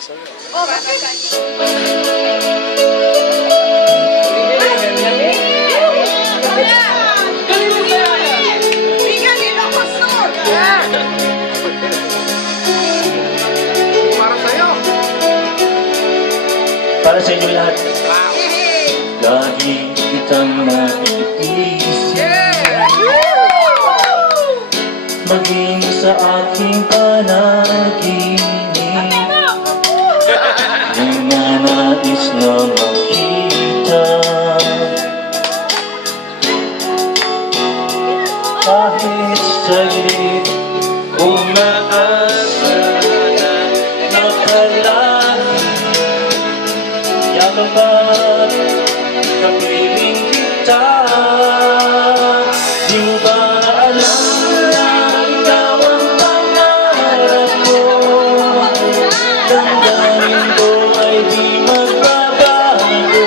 sa'yo. Oh, bakit? Para sa inyo lahat. Lagi kitang naiisip, maging sa aking panaginip. Di na nais na makita, kahit saglit umaasa na nakalagi. Yakapan, kapiling kita. Di mo ba alam na ikaw ang pangarap ko? Damdamin ko ay di magbabago.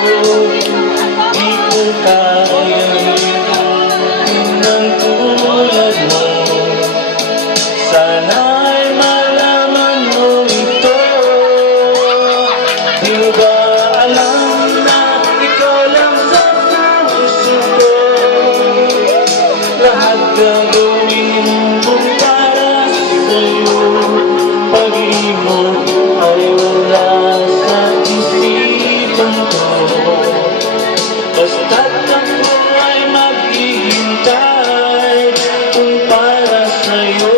Di ko kayang limutin ng tulad mo. Sana'y malaman mo ito. Di mo ba alam na ikaw lang sa puso ko? Lahat gagawin mo para sa'yo. Pag-ibig ay wala sa isipan ko. Basta't ako ay maghihintay kung para sa'yo.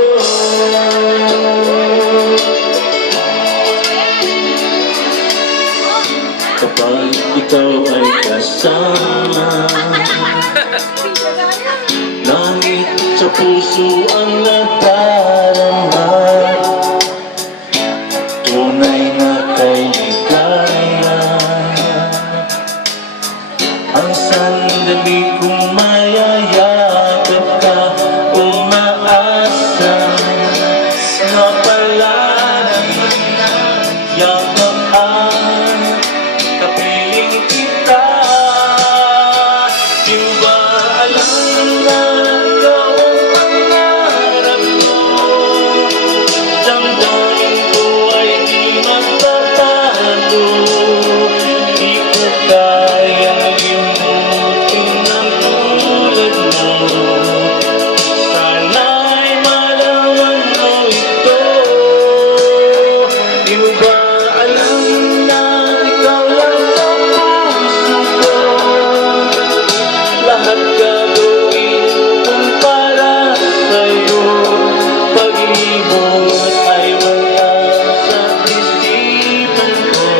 Kapag ikaw ay kasama, langit sa puso ang nadarama. Tunay na kailigaya, ang sandali kong mayayakap ka, umaasa na palagi yakap ang kapiling kita. Di mo ba alam na ikaw ang pangarap ko? Damdamin ko ay di magbabago. Di ko kayang limutin ng tulad mo. Sana'y malaman mo ito. Di mo ba alam na ikaw lang sa puso ko? Lahat gagawin kung para sa'yo. Pag-ibig ay wala sa isipan ko.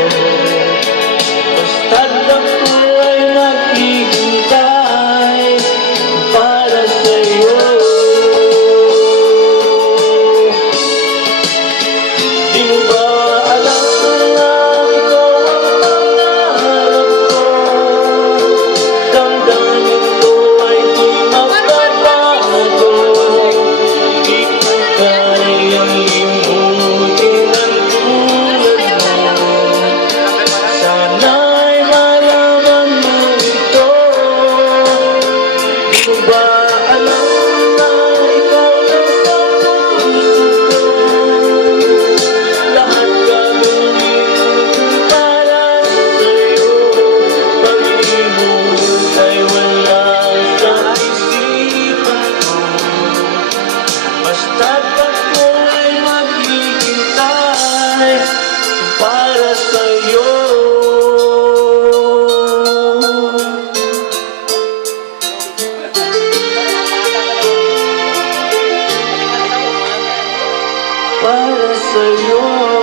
Basta't ako ay naghihintay para sa'yo. Di mo ba alam na ikaw ang pangarap ko? Damdamin ko ay di magbabago. Di ko kayang limutin ang tulad mo. Sana'y malaman mo ito. Di mo ba alam na ikaw lang sa puso ko? Lahat gagawin para sa'yo. Pag-ibig ay wala sa isipan ko. Basta't ako ay maghihintay para sa'yo. Para sa'yo.